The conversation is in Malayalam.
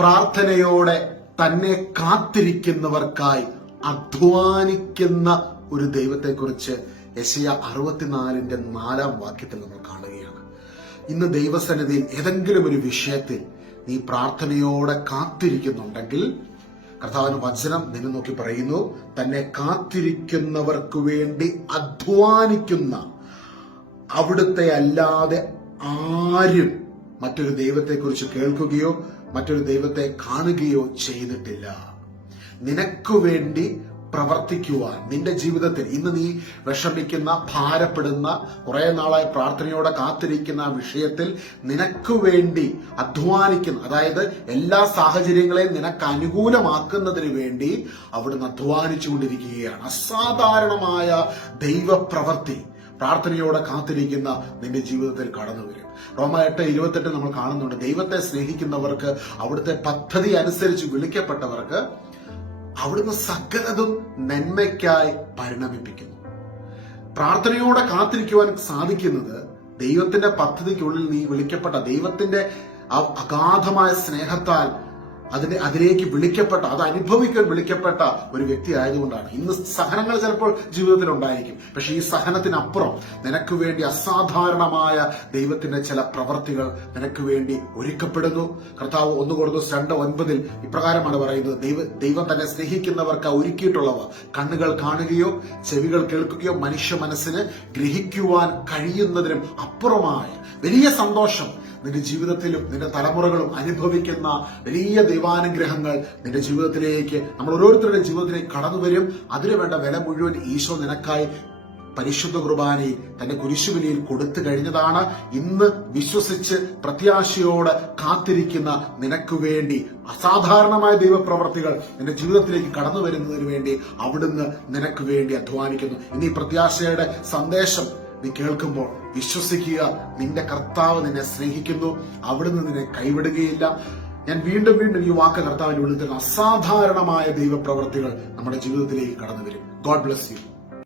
പ്രാർത്ഥനയോടെ തന്നെ കാത്തിരിക്കുന്നവർക്കായി അധ്വാനിക്കുന്ന ഒരു ദൈവത്തെക്കുറിച്ച് യശയ അറുപത്തിനാലിന്റെ നാലാം വാക്യത്തിൽ നമ്മൾ കാണുകയാണ്. ഇന്ന് ദൈവസന്നിധിയിൽ ഏതെങ്കിലും ഒരു വിഷയത്തിൽ നീ പ്രാർത്ഥനയോടെ കാത്തിരിക്കുന്നുണ്ടെങ്കിൽ കർത്താവിന് വചനം നിന്നെ നോക്കി പറയുന്നു തന്നെ കാത്തിരിക്കുന്നവർക്ക് വേണ്ടി അധ്വാനിക്കുന്ന അവിടുത്തെ അല്ലാതെ ആരും മറ്റൊരു ദൈവത്തെക്കുറിച്ച് കേൾക്കുകയോ മറ്റൊരു ദൈവത്തെ കാണുകയോ ചെയ്തിട്ടില്ല. നിനക്കു വേണ്ടി പ്രവർത്തിക്കുവാൻ നിന്റെ ജീവിതത്തിൽ ഇന്ന് നീ വിഷമിക്കുന്ന ഭാരപ്പെടുന്ന കുറെ നാളായി പ്രാർത്ഥനയോടെ കാത്തിരിക്കുന്ന വിഷയത്തിൽ നിനക്ക് വേണ്ടി അധ്വാനിക്കുന്ന അതായത് എല്ലാ സാഹചര്യങ്ങളെയും നിനക്ക് അനുകൂലമാക്കുന്നതിന് വേണ്ടി അവിടുന്ന് അധ്വാനിച്ചുകൊണ്ടിരിക്കുകയാണ്. അസാധാരണമായ ദൈവപ്രവർത്തി പ്രാർത്ഥനയോടെ കാത്തിരിക്കുന്ന നിന്റെ ജീവിതത്തിൽ കടന്നു വരും. റോമ എട്ട് ഇരുപത്തെട്ട് നമ്മൾ കാണുന്നുണ്ട്. ദൈവത്തെ സ്നേഹിക്കുന്നവർക്ക് അവിടുത്തെ പദ്ധതി അനുസരിച്ച് വിളിക്കപ്പെട്ടവർക്ക് അവിടുന്ന് സകലതും നന്മയ്ക്കായി പരിണമിപ്പിക്കുന്നു. പ്രാർത്ഥനയോടെ കാത്തിരിക്കുവാൻ സാധിക്കുന്നത് ദൈവത്തിന്റെ പദ്ധതിക്കുള്ളിൽ നീ വിളിക്കപ്പെട്ട ദൈവത്തിന്റെ അഗാധമായ സ്നേഹത്താൽ അതിനെ അതിലേക്ക് വിളിക്കപ്പെട്ട അത് അനുഭവിക്കാൻ വിളിക്കപ്പെട്ട ഒരു വ്യക്തി ആയതുകൊണ്ടാണ്. ഇന്ന് സഹനങ്ങൾ ചിലപ്പോൾ ജീവിതത്തിൽ ഉണ്ടായിരിക്കും പക്ഷെ ഈ സഹനത്തിനപ്പുറം നിനക്ക് വേണ്ടി അസാധാരണമായ ദൈവത്തിന്റെ ചില പ്രവർത്തികൾ നിനക്ക് വേണ്ടി ഒരുക്കപ്പെടുന്നു. കർത്താവ് ഒന്ന് കൊടുത്തു രണ്ട് ഒൻപതിൽ ഇപ്രകാരമാണ് പറയുന്നത്. ദൈവ ദൈവം തന്നെ സ്നേഹിക്കുന്നവർക്ക് ഒരുക്കിയിട്ടുള്ളവ കണ്ണുകൾ കാണുകയോ ചെവികൾ കേൾക്കുകയോ മനുഷ്യ മനസ്സിന് ഗ്രഹിക്കുവാൻ കഴിയുന്നതിനും അപ്പുറമായ വലിയ സന്തോഷം നിന്റെ ജീവിതത്തിലും നിന്റെ തലമുറകളും അനുഭവിക്കുന്ന വലിയ ദൈവാനുഗ്രഹങ്ങൾ നിന്റെ ജീവിതത്തിലേക്ക് നമ്മൾ ഓരോരുത്തരുടെ ജീവിതത്തിലേക്ക് കടന്നു വരും. അതിനു വേണ്ട വില മുഴുവൻ ഈശോ നിനക്കായി പരിശുദ്ധ കുർബാനയിൽ തന്റെ കുരിശുബലിയിൽ കൊടുത്തു കഴിഞ്ഞതാണ്. ഇന്ന് വിശ്വസിച്ച് പ്രത്യാശയോട് കാത്തിരിക്കുന്ന നിനക്ക് വേണ്ടി അസാധാരണമായ ദൈവപ്രവർത്തികൾ നിന്റെ ജീവിതത്തിലേക്ക് കടന്നു വരുന്നതിന് വേണ്ടി അവിടുന്ന് നിനക്ക് വേണ്ടി അധ്വാനിക്കുന്നു. ഇന്ന് ഈ പ്രത്യാശയുടെ സന്ദേശം നീ കേൾക്കുമ്പോൾ വിശ്വസിക്കുക. നിന്റെ കർത്താവ് നിന്നെ സ്നേഹിക്കുന്നു. അവിടുന്ന് നിന്നെ കൈവിടുകയില്ല. ഞാൻ വീണ്ടും വീണ്ടും ഈ വാക്ക് കർത്താവിന്റെ ഉള്ളിൽ അസാധാരണമായ ദൈവപ്രവർത്തികൾ നമ്മുടെ ജീവിതത്തിലേക്ക് കടന്നു വരും ഗോഡ് ബ്ലസ് യു